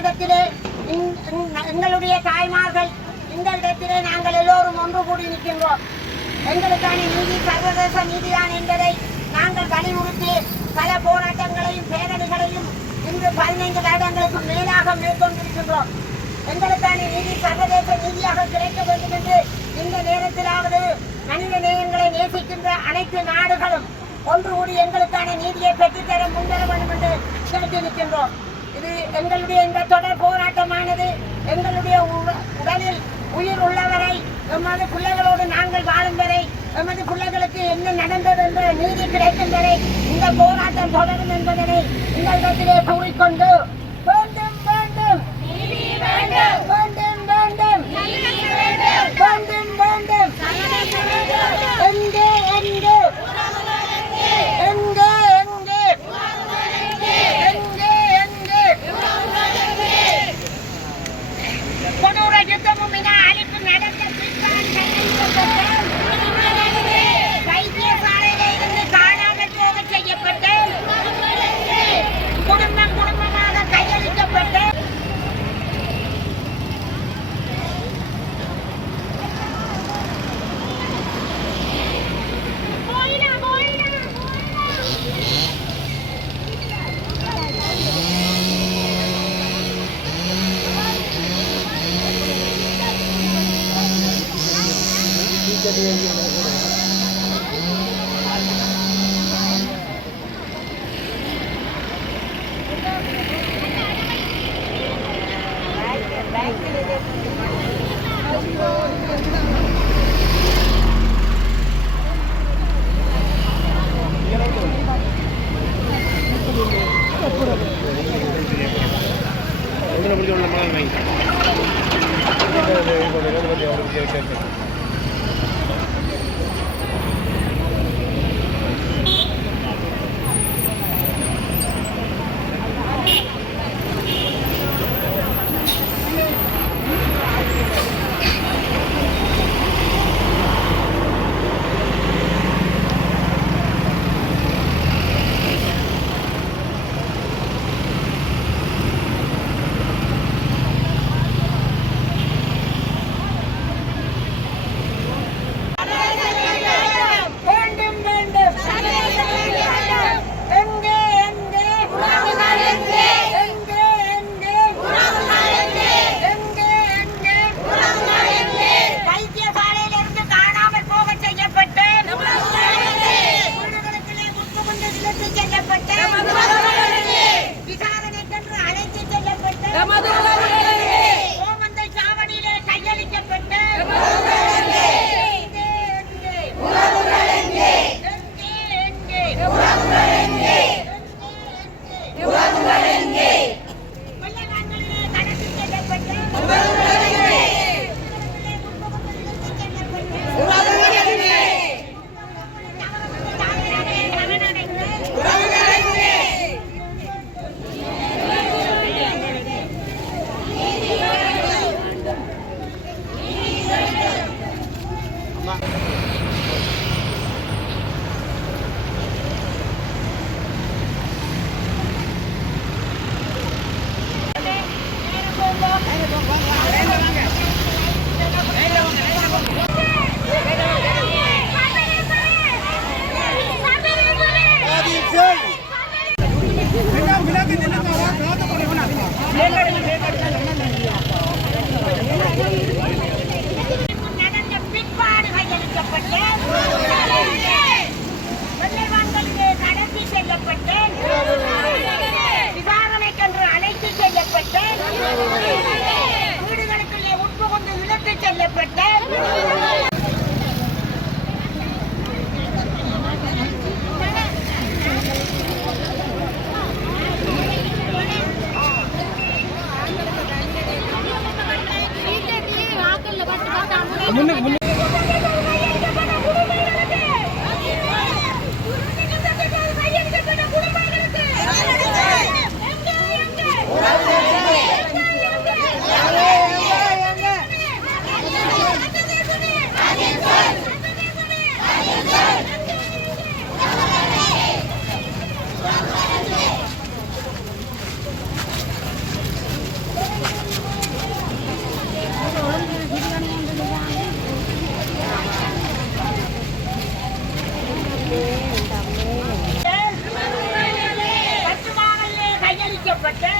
இடத்திலே எங்களுடைய தாய்மார்கள் இந்த இடத்திலே நாங்கள் எல்லோரும் ஒன்று கூடி நிற்கின்றோம். எங்களுக்கான நீதி சர்வதேச நீதிதான் என்பதை நாங்கள் வலியுறுத்தி பல போராட்டங்களையும் பேரணிகளையும் இன்று 15 வருடங்களுக்கு மேலாக மேற்கொண்டிருக்கின்றோம். எங்களுக்கான நீதி சர்வதேச நீதியாக கிடைக்க வேண்டும் என்று இந்த நேரத்திலாவது மனித நேயங்களை நேசிக்கின்ற அனைத்து நாடுகளும் ஒன்று கூடி எங்களுக்கான நீதியை பெற்றுத்தர முன்வர வேண்டும் என்று கேட்டு நிற்கின்றோம். இது எங்களுடைய இந்த தொடர் போராட்டமானது எங்களுடைய உடலில் உயிர் உள்ளவரை, எமது பிள்ளைகளோடு நாங்கள் வாழும் வரை, எமது பிள்ளைகளுக்கு என்ன நடந்தது என்ற நீதி கிடைக்கும் வரை இந்த போராட்டம் தொடரும் என்பதனை இந்த இடத்திலே கூறிக்கொண்டு வேண்டும் வேண்டும் வேண்டும் வேண்டும் வேண்டும் வேண்டும் வேண்டும் எங்கே எங்கே எங்கே எங்கே எங்கே எங்கே கொடூர யுத்தமும் இன அழிப்பு நடந்த வைத்தியசாலையில இருந்து காணாமல் போக செய்யப்பட்டு குடும்பம் குடும்பமாக கையளிக்கப்பட்டு விசாரணைக்கென்று அழைத்து செல்லப்பட்டு வீடுகளுக்குள்ளே உட்புகுந்து இழுத்து செல்லப்பட்டு புறப்பட்டேன்.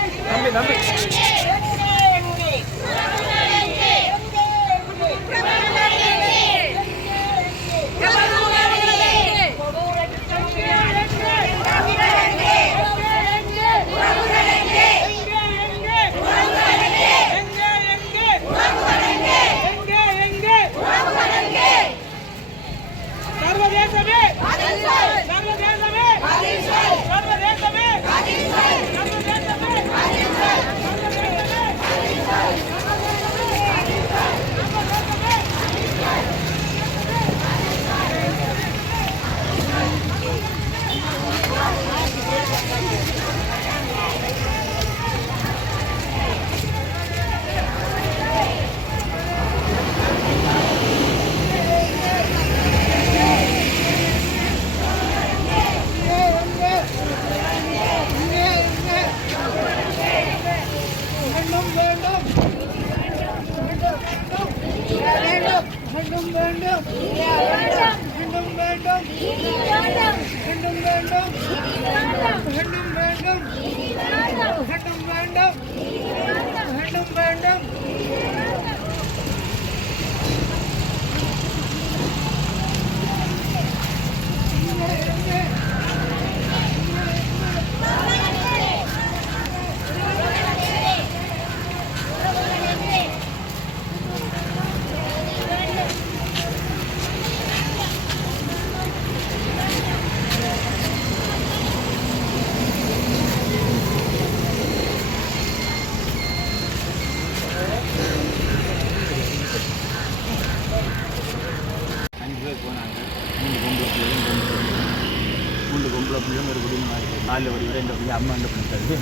நாலு வடி வரை இந்த அம்மா என்ன பண்ணிட்டாரு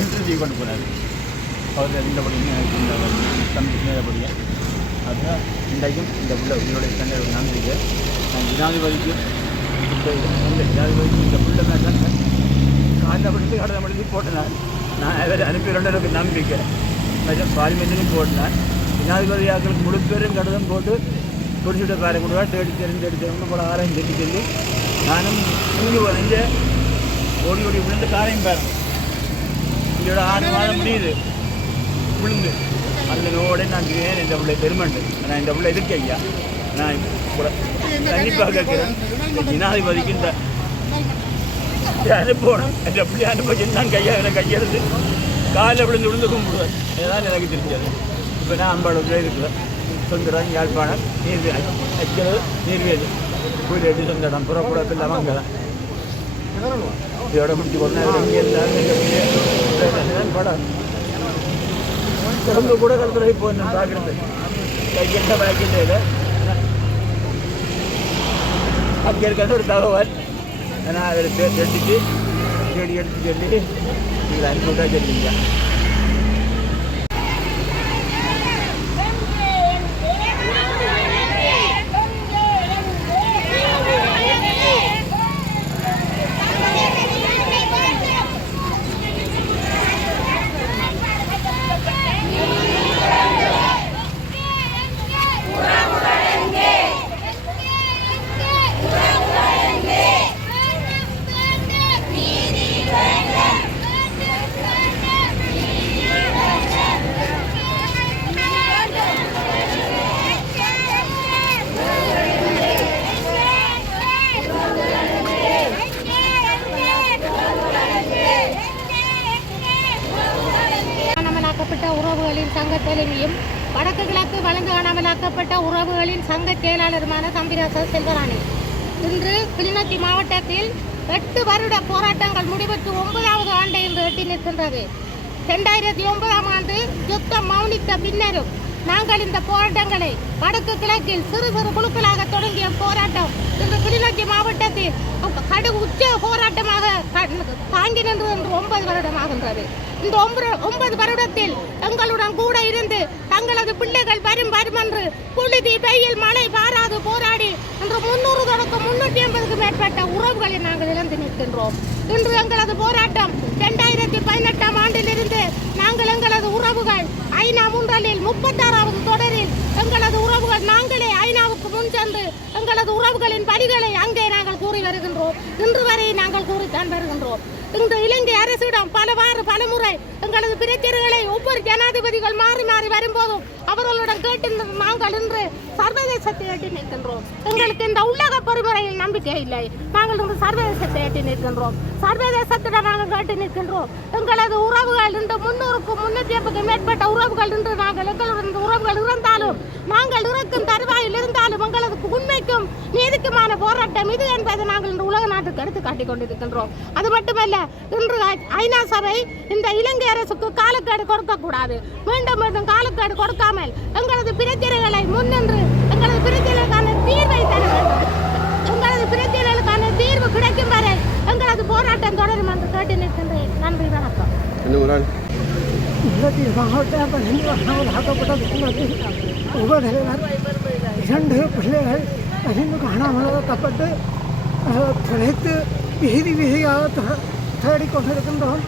இன்டர்வியூ கொண்டு போனார். அவர் இந்த படிங்க தம்பி படிங்க அதுதான் இன்றைக்கும் இந்த உங்களுடைய தன்னை நம்பிக்கை நான் ஜனாதிபதிக்கு இந்த ஜனாதிபதிக்கு இந்த புள்ள மேலே காலையில் படித்து கடலை படித்து போட்டேன். நான் அவரை அனுப்பிடுறேன் நம்பிக்கை மற்றும் பார்லிமெண்ட்லையும் போட்டேன். ஜனாதிபதியாக்களுக்கு முழு பேரும் கடிதம் போட்டு குடிச்சுட்டு பேரை கொண்டு தேடி தெரிஞ்சு போல ஆராய்ச்சி சொல்லி நானும் இங்கே இங்கே ஓடி விழுந்து காரையும் பேரன் இதோட 6 மாதம் முடியுது விழுந்து அந்த நோட நான் ஏன் இந்த பிள்ளை பெருமண்டு நான் இந்த பிள்ளை எதிர்க்க ஐயா நான் கூட கண்டிப்பாக கேட்குறேன். ஜனாதிபதிக்கு இந்த அனுப்பணும் இந்த பிள்ளை அனுப்பி நான் கையெழுத்து காலில் விழுந்து கும்பிடுவேன். இதுதான் எனக்கு தெரிஞ்சது. இப்போ நான் அம்பாடு இருக்கிறேன். சொந்தம் யாழ்ப்பாணம் நீர்வேலி வைக்கிறது நீர்வேலி வீடு எட்டு சொந்தம் புறப்படத்து இல்லாமல் அங்கே தான் இதோட முடிச்சு போனால் இங்கே எல்லாரும் படம் தொடர்ந்து கூட கலத்துல போகணும் பார்க்குறது கைக்கிட்ட பாக்கிட்ட அங்கே இருக்கிறது ஒரு தகவல். நான் அதில் எடுத்துட்டு செடி எடுத்து சொல்லி இதில் அனுப்பிவிட்டா சொல்லிங்க. உறவுகளின் சங்க தலைவியும் வடக்கு கிழக்கு வழங்க காணாமலாக்கப்பட்ட உறவுகளின் சங்க செயலாளருமான தம்பிராச செல்வராணி இன்று கிளிநொச்சி மாவட்டத்தில் 8 வருட போராட்டங்கள் முடிவுற்று 9வது ஆண்டை இன்று எட்டி நிற்கின்றது. 2009ஆம் ஆண்டு யுத்தம் மௌனித்த பின்னரும் நாங்கள் இந்த போராட்டங்களை வடக்கு கிழக்கில் சிறு சிறு குழுக்களாக தொடங்கிய போராட்டம் இன்று கிளிநொச்சி மாவட்டத்தில் கடு உச்ச போராட்டமாக தாங்கி நின்று 9 வருடமாகின்றது. இந்த 9 வருடத்தில் எங்களுடன் கூட இருந்து தங்களது பிள்ளைகள் வரும் என்று புழுதி வெயில் மழை பாராது போராடி இன்று 300 தொடக்கம் 380க்கு மேற்பட்ட உறவுகளை நாங்கள் இழந்து நிற்கின்றோம். இன்று எங்களது போராட்டம் 2018ஆம் ஆண்டிலிருந்து நாங்கள் எங்களது உறவுகள் ஐநா முன்றலில் 36வது தொடரில் எங்களது உறவுகள் நாங்களே ஐநாவுக்கு முன் சென்று எங்களது உறவுகளின் பணிகளை அங்கே நாங்கள் கூறி வருகின்றோம். இன்று வரை நாங்கள் கூறித்தான் வருகின்றோம். இன்று இலங்கை அரசு அரசிடம் பலமுறை எங்களது பிரச்சனைகளை ஒவ்வொரு ஜனாதிபதிகள் மாறி மாறி வரும்போதும் அவர்களுடன் கேட்டு நாங்கள் இன்று சர்வதேசத்தை எட்டி நிற்கின்றோம். எங்களுக்கு இந்த உலக பொறுமுறையில் நம்பிக்கை இல்லை. நாங்கள் இன்று சர்வதேசத்தை எட்டி நிற்கின்றோம். சர்வதேசத்திடம் நாங்கள் கேட்டு நிற்கின்றோம். எங்களது உறவுகள் இன்று 300க்கும் 350க்கும் மேற்பட்ட உறவுகள் இன்று நாங்கள் எங்களுடன் உறவுகள் இருந்தாலும் நாங்கள் இறக்கும் தருவாயில் இருந்தாலும் எங்களது உண்மைக்கும் நீதிக்குமான போராட்டம் இது என்பதை நாங்கள் இன்று உலக நாட்டுக்கு எடுத்து காட்டிக் கொண்டிருக்கின்றோம். அது மட்டுமல்ல, இன்று ஐநா சபை இந்த இலங்கை அரசுக்கு காலக்கெடு கொடுக்கக்கூடாது. மீண்டும் மீண்டும் காலக்கெடு கொடுக்காமல் எங்களது பிரச்சனைகளை முன்னின்று எங்களது பிரச்சனைகளுக்கான தீர்வை தர வேண்டும். எங்களது பிரச்சனைகளுக்கான தீர்வு கிடைக்கும் வரை எங்களது போராட்டம் தொடரும் என்று கேட்டு நிற்கின்றேன். நன்றி, வணக்கம். உபதலைவர் 2 பிள்ளைகள் காணாமலாக்கப்பட்டு தொலைத்து வீதியாக தேடிக்கொண்டிருக்கின்றோம்.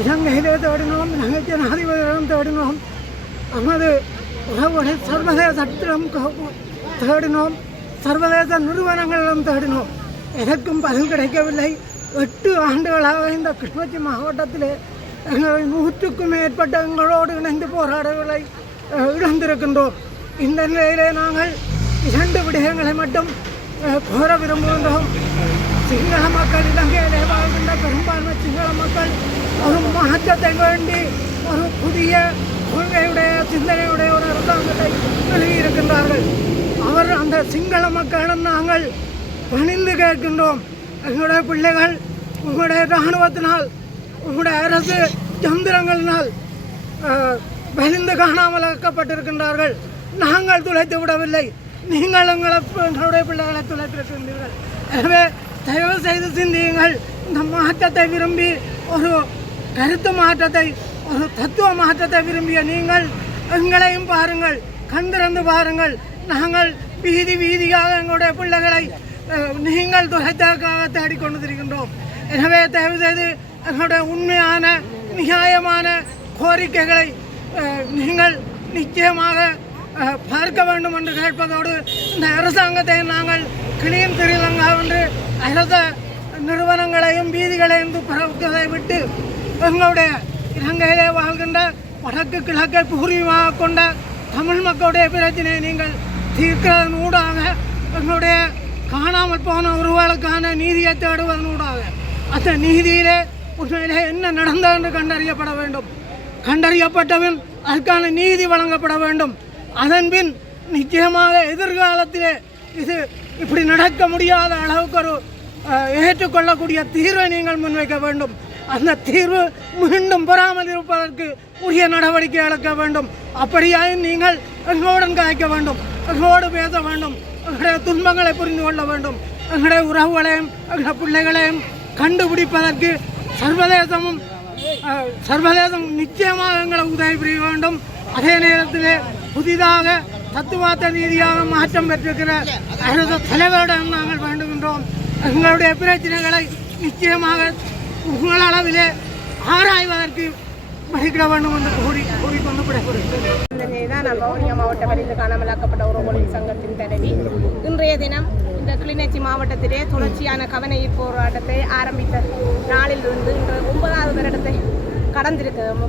இலங்கையிலே தேடினோம், இலங்கை ஜனாதிபதியிடம் தேடினோம், நமது உறவுகளை சர்வதேசத்திடம் தேடினோம், சர்வதேச நிறுவனங்களிடம் தேடினோம். எதற்கும் பதில் கிடைக்கவில்லை. 8 ஆண்டுகளாக இந்த கிளிநொச்சி மாவட்டத்திலே 100க்கும் மேற்பட்ட எங்களோடு இணைந்து போராடுகளை இழந்திருக்கின்றோம். இந்த நிலையிலே நாங்கள் 2 விடயங்களை மட்டும் கோர விரும்புகின்றோம். சிங்கள மக்கள், இலங்கையிலே வாழ்கின்ற பெரும்பான்மை சிங்கள மக்கள் ஒரு மாற்றத்தை வேண்டி ஒரு புதிய கொள்கையுடைய சிந்தனையுடைய ஒரு அரசாங்கத்தை எழுதியிருக்கின்றார்கள். அவர் அந்த சிங்கள மக்களிடம் நாங்கள் பணிந்து கேட்கின்றோம். எங்களுடைய பிள்ளைகள் உங்களுடைய இராணுவத்தினால், உங்களுடைய அரசு யந்திரங்களினால் வலிந்து காணாமலாக்கப்பட்டிருக்கின்றார்கள். நாங்கள் துளைத்து விடவில்லை, நீங்கள் எங்களுடைய பிள்ளைகளை துளைத்திருக்கின்றீர்கள். எனவே தயவு செய்து சிந்தியுங்கள். இந்த மாற்றத்தை விரும்பி, ஒரு கருத்து மாற்றத்தை, ஒரு தத்துவ மாற்றத்தை விரும்பிய நீங்கள் எங்களையும் பாருங்கள், கண்டிருந்து பாருங்கள். நாங்கள் வீதியாக எங்களுடைய பிள்ளைகளை நீங்கள் துளைத்தற்காக தேடிக்கொண்டிருக்கின்றோம். எனவே தயவு செய்து எங்களுடைய உண்மையான நியாயமான கோரிக்கைகளை நீங்கள் நிச்சயமாக பார்க்க வேண்டும் என்று கேட்பதோடு, இந்த அரசாங்கத்தை நாங்கள் கிளீன் ஸ்ரீலங்கா என்று அரச நிறுவனங்களையும் வீதிகளையும் பரவுவதை விட்டு எங்களுடைய இலங்கையிலே வாழ்கின்ற வடக்கு கிழக்கை பூர்வீகமாக கொண்ட தமிழ் மக்களுடைய பிரச்சனையை நீங்கள் தீர்க்கிறதன் ஊடாக, எங்களுடைய காணாமல் போன ஒருவர்களுக்கான நீதியை தேடுவதன் ஊடாக, அந்த நீதியிலே உண்மையிலே என்ன நடந்தது என்று கண்டறியப்பட வேண்டும். கண்டறியப்பட்டவன் அதற்கான நீதி வழங்கப்பட வேண்டும். அதன்பின் நிச்சயமாக எதிர்காலத்திலே இது இப்படி நடக்க முடியாத அளவுக்கு ஒரு ஏற்றுக்கொள்ளக்கூடிய தீர்வை நீங்கள் முன்வைக்க வேண்டும். அந்த தீர்வு மீண்டும் பெறாமல் இருப்பதற்கு உரிய நடவடிக்கை எடுக்க வேண்டும். அப்படியாயும் நீங்கள் எங்களுடன் காய்க்க வேண்டும், எங்களோடு பேச வேண்டும், எங்களுடைய துன்பங்களை புரிந்து கொள்ள வேண்டும். எங்களுடைய உறவுகளையும் எங்களுடைய பிள்ளைகளையும் கண்டுபிடிப்பதற்கு சர்வதேசம் நிச்சயமாக எங்களை உதவி புரிய வேண்டும். அதே நேரத்தில் புதிதாக தத்துவார்த்த ரீதியாக மாற்றம் பெற்றிருக்கிற அரசு தலைவரிடம் நாங்கள் வேண்டுகின்றோம். எங்களுடைய பிரச்சனைகளை நிச்சயமாக உங்கள் அளவிலே ஆராய்வதற்கு மதிக்கிட வேண்டும் என்று கூறிக்கொண்டு நான் வவுனியா மாவட்ட வலிந்து காணாமலாக்கப்பட்ட உறவுகளின் சங்கத்தின் தலைவி. இன்றைய தினம் இந்த கிளிநொச்சி மாவட்டத்திலே தொடர்ச்சியான கவன ஈர்ப்பு போராட்டத்தை ஆரம்பித்த நாளிலிருந்து இன்று 9வது வருடத்தை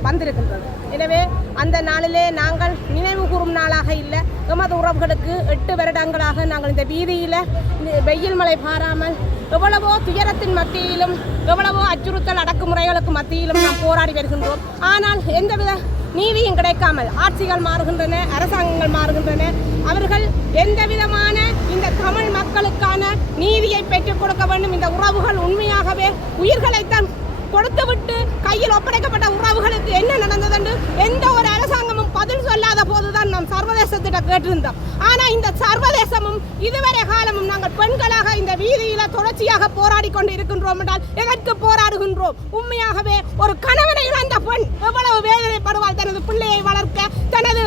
வந்திருக்கின்றது. எனவே அந்த நாளிலே நாங்கள் நினைவு கூறும் நாளாக இல்லை, எமது உறவுகளுக்கு 8 வருடங்களாக நாங்கள் இந்த வீதியில் வெயில் மழை பாராமல் எவ்வளவோ துயரத்தின் மத்தியிலும் எவ்வளவோ அச்சுறுத்தல் அடக்குமுறைகளுக்கு மத்தியிலும் நாம் போராடி வருகின்றோம். ஆனால் எந்தவித நீதியும் கிடைக்காமல் ஆட்சிகள் மாறுகின்றன, அரசாங்கங்கள் மாறுகின்றன. அவர்கள் எந்த விதமான இந்த தமிழ் மக்களுக்கான நீதியை பெற்றுக் கொடுக்க வேண்டும். இந்த உறவுகள் உண்மையாகவே உயிர்களைத்தான் கொடுத்துவிட்டு கையில் ஒப்படைக்கப்பட்ட உறவுகளுக்கு என்ன நடந்தது என்று எந்த ஒரு அரசாங்கமும் பதில் சொல்லாத போதுதான் நாம் சர்வதேசத்திடம் கேட்டிருந்தோம். ஆனால் இந்த சர்வதேசமும் இதுவரை காலமும் நாங்கள் பெண்களாக இந்த வீதியில தொடர்ச்சியாக போராடி கொண்டு இருக்கின்றோம் என்றால் எதற்கு போராடுகின்றோம்? உண்மையாகவே ஒரு கணவனை இழந்த பெண் எவ்வளவு வேதனைப்படுவாள், தனது பிள்ளையை வளர்க்க, தனது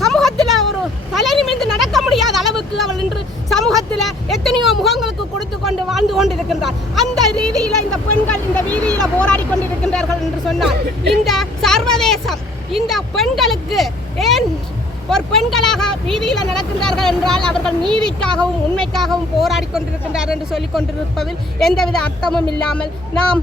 சமூகத்தில் ஒரு தலைநிமிர்ந்து நடக்க முடியாத அளவுக்கு அவள் இன்று சமூகத்தில் எத்தனையோ முகங்களுக்கு கொடுத்து கொண்டு வாழ்ந்து கொண்டிருக்கின்றார். அந்த ரீதியில இந்த பெண்கள் இந்த வீதியில போராடி கொண்டிருக்கின்றார்கள் என்று சொன்னால் இந்த சர்வதேசம் இந்த பெண்களுக்கு ஏன் ஒரு பெண்களாக வீதியில் நடக்கின்றார்கள் என்றால் அவர்கள் நீதிக்காகவும் உண்மைக்காகவும் போராடி கொண்டிருக்கின்றார்கள் என்று சொல்லிக் கொண்டிருப்பதில் எந்தவித அர்த்தமும் இல்லாமல் நாம்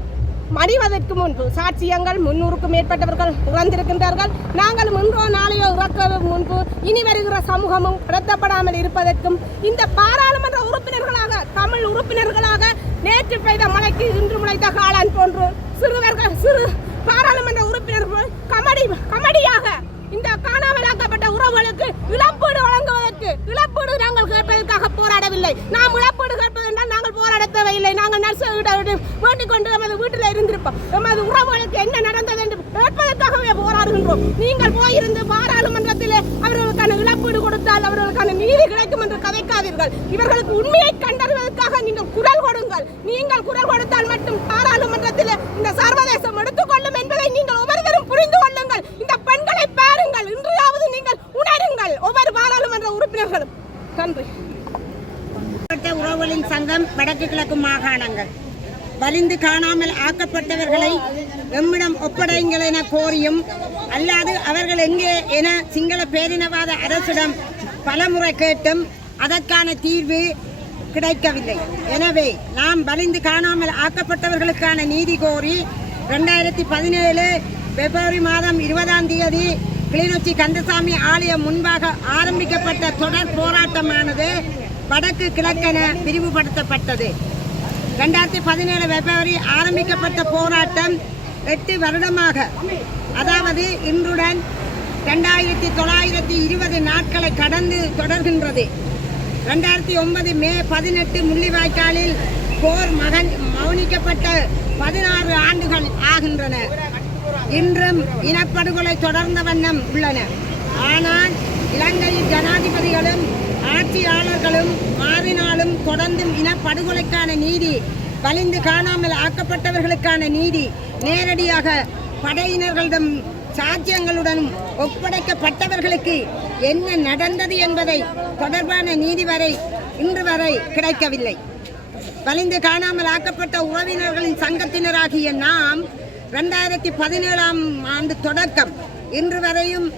மடிவதற்கு முன்பு சாட்சியங்கள் 300க்கும் மேற்பட்டவர்கள் இறந்திருக்கின்றார்கள். நாங்கள் இன்றோ நாளையோ இறக்க முன்பு இனி வருகிற சமூகமும் கடத்தப்படாமல் இருப்பதற்கும் இந்த பாராளுமன்ற உறுப்பினர்களாக தமிழ் உறுப்பினர்களாக நேற்று பெய்த மழைக்கு இன்று முளைத்த காளான் போன்று சிறு பாராளுமன்ற உறுப்பினர்கள் கமடியாக இந்த காணாமலாக்கப்பட்ட உறவுகளுக்கு இழப்பீடு வழங்குவதற்கு இழப்பீடு நாங்கள் கேட்பதற்காக போராடவில்லை. நாம் இழப்பீடு கேட்பது என்றால் நாங்கள் போராட தேவையில்லை. நாங்கள் வேண்டிக் கொண்டு நமது வீட்டில் இருந்திருப்போம். நமது உறவுகளுக்கு என்ன நடந்தது என்று கேட்பதற்காகவே போராடுகின்றோம். நீங்கள் போயிருந்து பாராளுமன்றத்தில் அவர்களுக்கான இழப்பீடு கொடுத்தால் அவர்களுக்கான நீதி கிடைக்கும் என்று கதைக்காதீர்கள். இவர்களுக்கு உண்மையை கண்டறிவதற்காக நீங்கள் குரல் கொடுங்கள். நீங்கள் குரல் கொடுத்தால் மட்டும் பாராளுமன்றத்தில் இந்த சர்வதேசம் எடுத்துக்கொள்ளும் என்பதை நீங்கள் ஒவ்வொருவரும் புரிந்து கொள்ளுங்கள். இந்த பெண்களை பாருங்கள், இன்றையாவது நீங்கள் உணருங்கள் ஒவ்வொரு பாராளுமன்ற உறுப்பினர்களும். நன்றி. உறவுகளின் சங்கம் வடக்கு கிழக்கு மாகாணங்கள் வலிந்து காணாமல் ஆக்கப்பட்டவர்களை எம்மிடம் ஒப்படைங்கள் என கோரியும் அல்லாது அவர்கள் எங்கே என சிங்கள பேரினவாத அரசிடம் பலமுறை கேட்டும் அதற்கான தீர்வு கிடைக்கவில்லை. எனவே நாம் வலிந்து காணாமல் ஆக்கப்பட்டவர்களுக்கான நீதி கோரி 2017 பிப்ரவரி மாதம் 20ஆம் தேதி கிளிநொச்சி கந்தசாமி ஆலயம் முன்பாக ஆரம்பிக்கப்பட்ட தொடர் போராட்டமானது வடக்கு கிழக்கென விரிவுபடுத்தப்பட்டது. 2017 பிப்ரவரி ஆரம்பிக்கப்பட்ட போராட்டம் 8 வருடமாக, அதாவது இன்றுடன் 2920 நாட்களை கடந்து தொடர்கின்றது. 2009 மே 18 முள்ளிவாய்க்காலில் போர் மௌனிக்கப்பட்ட 16 ஆண்டுகள் ஆகின்றன. இன்றும் இனப்படுகொலை தொடர்ந்த வண்ணம் உள்ளன. ஆனால் இலங்கையின் ஜனாதிபதிகளும் ஆட்சியாளர்களும் மாறினாலும் தொடர்ந்தும் இனப்படுகொலைக்கான நீதி, வலிந்து காணாமல் ஆக்கப்பட்டவர்களுக்கான நீதி நேரடியாக படையினர்களிடம் சாட்சியங்களுடன் ஒப்படைக்கப்பட்டவர்களுக்கு என்ன நடந்தது என்பதை தொடர்பான நீதி வரை இன்று வரை கிடைக்கவில்லை. வலிந்து காணாமல் ஆக்கப்பட்ட உறவினர்களின் சங்கத்தினராகிய நாம் 2017ஆம் ஆண்டு தொடக்கம் இன்று வரையும்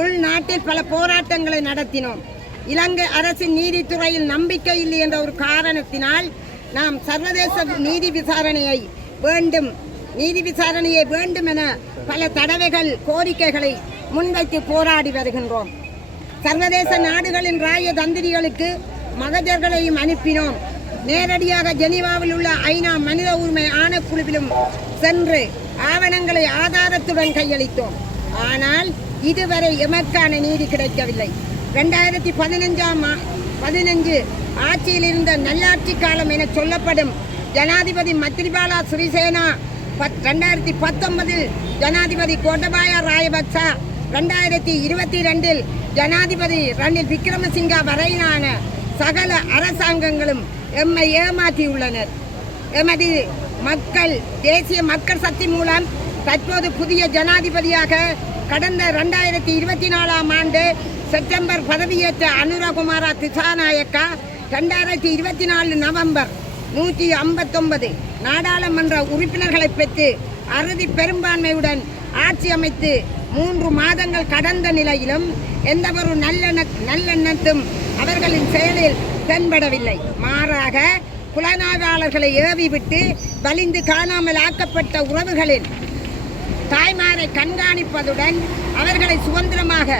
உள்நாட்டில் பல போராட்டங்களை நடத்தினோம். இலங்கை அரசின் நீதித்துறையில் நம்பிக்கை இல்லை என்ற ஒரு காரணத்தினால் நாம் சர்வதேச நீதி விசாரணையை வேண்டும் என பல தடவைகள் கோரிக்கைகளை முன்வைத்து போராடி வருகின்றோம். சர்வதேச நாடுகளின் ராஜதந்திரிகளுக்கு மகஜர்களையும் அனுப்பினோம். நேரடியாக ஜெனீவாவில் உள்ள ஐநா மனித உரிமை ஆணைக்குழுவிலும் சென்று ஆவணங்களை ஆதாரத்துடன் கையளித்தோம். ஆனால் இதுவரை எமக்கான நீதி கிடைக்கவில்லை. 2015 ஆட்சியில் இருந்த நல்லாட்சி காலம் என சொல்லப்படும் ஜனாதிபதி மைத்ரிபால சிறிசேனா, 2019 ஜனாதிபதி கோட்டபாய ராஜபக்ச, 2022 ஜனாதிபதி ரணில் விக்ரமசிங்கா வரையிலான சகல அரசாங்கங்களும் எம்மை ஏமாற்றியுள்ளனர். எமது மக்கள் தேசிய மக்கள் சக்தி மூலம் தற்போது புதிய ஜனாதிபதியாக கடந்த 2024ஆம் ஆண்டு செப்டம்பர் பதவியேற்ற அனுரகுமார திசாநாயக்கா 2024 நவம்பர் 159 நாடாளுமன்ற உறுப்பினர்களை பெற்று அறுதி பெரும்பான்மையுடன் ஆட்சி அமைத்து 3 மாதங்கள் கடந்த நிலையிலும் எந்தவொரு நல்லெண்ணத்தும் அவர்களின் செயலில் தென்படவில்லை. மாறாக புலனாய்வாளர்களை ஏவிவிட்டு வலிந்து காணாமல் ஆக்கப்பட்ட உறவுகளின் தாய்மாரை கண்காணிப்பதுடன் அவர்களை சுதந்திரமாக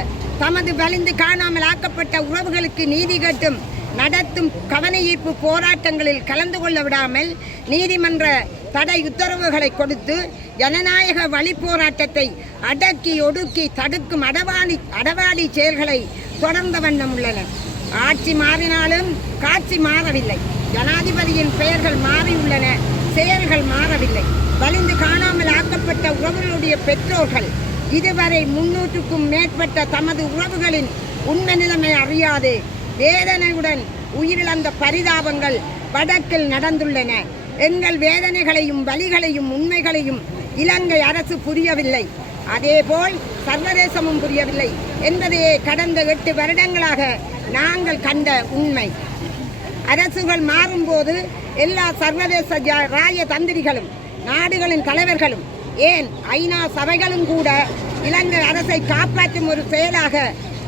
தமது வலிந்து காணாமல் ஆக்கப்பட்ட உறவுகளுக்கு நீதி கேட்டும் நடத்தும் கவனஈர்ப்பு போராட்டங்களில் கலந்து கொள்ள விடாமல் நீதிமன்ற தடை உத்தரவுகளை கொடுத்து ஜனநாயக வழி போராட்டத்தை அடக்கி ஒடுக்கி தடுக்கும் அடவாடி செயல்களை தொடர்ந்த வண்ணம் உள்ளன. ஆட்சி மாறினாலும் காட்சி மாறவில்லை. ஜனாதிபதியின் பெயர்கள் மாறியுள்ளன, செயல்கள் மாறவில்லை. வலிந்து காணாமல் ஆக்கப்பட்ட உறவுகளுடைய பெற்றோர்கள் இதுவரை 300க்கும் மேற்பட்ட தமது உறவுகளின் உண்மை நிலைமை அறியாது வேதனையுடன் உயிரிழந்த பரிதாபங்கள் வடக்கில் நடந்துள்ளன. எங்கள் வேதனைகளையும் வலிகளையும் உண்மைகளையும் இலங்கை அரசு புரியவில்லை, அதேபோல் சர்வதேசமும் புரியவில்லை என்பதே கடந்த 8 வருடங்களாக நாங்கள் கண்ட உண்மை. அரசுகள் மாறும்போது எல்லா சர்வதேச ராஜதந்திரிகளும் நாடுகளின் தலைவர்களும் ஏன் ஐநா சபைகளும் கூட இலங்கை அரசை காப்பாற்றும் ஒரு செயலாக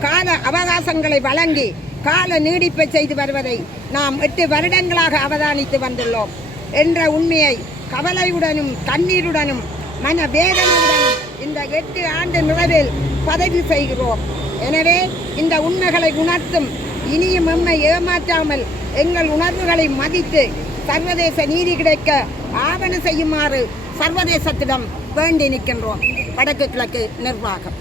கால அவகாசங்களை வழங்கி கால நீடிப்பை செய்து வருவதை நாம் 8 வருடங்களாக அவதானித்து வந்துள்ளோம் என்ற உண்மையை கவலையுடனும் கண்ணீருடனும் மன வேதனையுடனும் இந்த 8 ஆண்டு நிறைவில் பதவி செய்கிறோம். எனவே இந்த உண்மைகளை உணர்த்தும் இனியும் எம்மை ஏமாற்றாமல் எங்கள் உணர்வுகளை மதித்து சர்வதேச நீதி கிடைக்க ஆவண செய்யுமாறு சர்வதேசத்திடம் வேண்டி நிற்கின்றோம். வடக்கு கிழக்கு நிர்வாகம்.